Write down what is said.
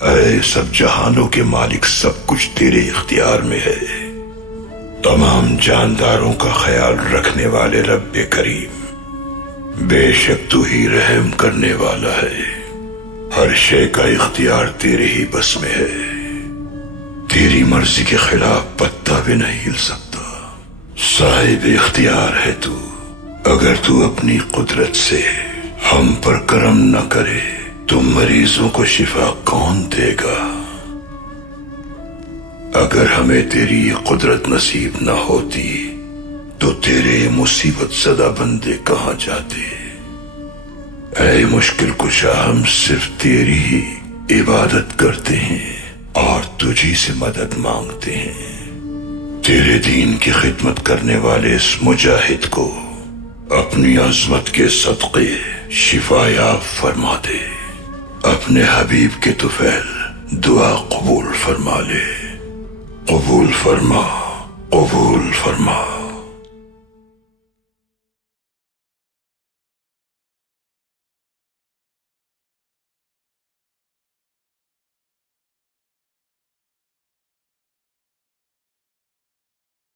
اے سب جہانوں کے مالک، سب کچھ تیرے اختیار میں ہے۔ تمام جانداروں کا خیال رکھنے والے رب کریم، بے شک تو ہی رحم کرنے والا ہے۔ ہر شے کا اختیار تیرے ہی بس میں ہے، تیری مرضی کے خلاف پتا بھی نہیں ہل سکتا۔ صاحب اختیار ہے تو، اگر تو اپنی قدرت سے ہم پر کرم نہ کرے تو مریضوں کو شفا کون دے گا؟ اگر ہمیں تیری یہ قدرت نصیب نہ ہوتی تو تیرے مصیبت زدہ بندے کہاں جاتے؟ اے مشکل کشا، ہم صرف تیری ہی عبادت کرتے ہیں اور تجھی سے مدد مانگتے ہیں۔ تیرے دین کی خدمت کرنے والے اس مجاہد کو اپنی عظمت کے صدقے شفا یاب فرما دے۔ اپنے حبیب کے طفیل دعا قبول فرما لے۔ قبول فرما، قبول فرما۔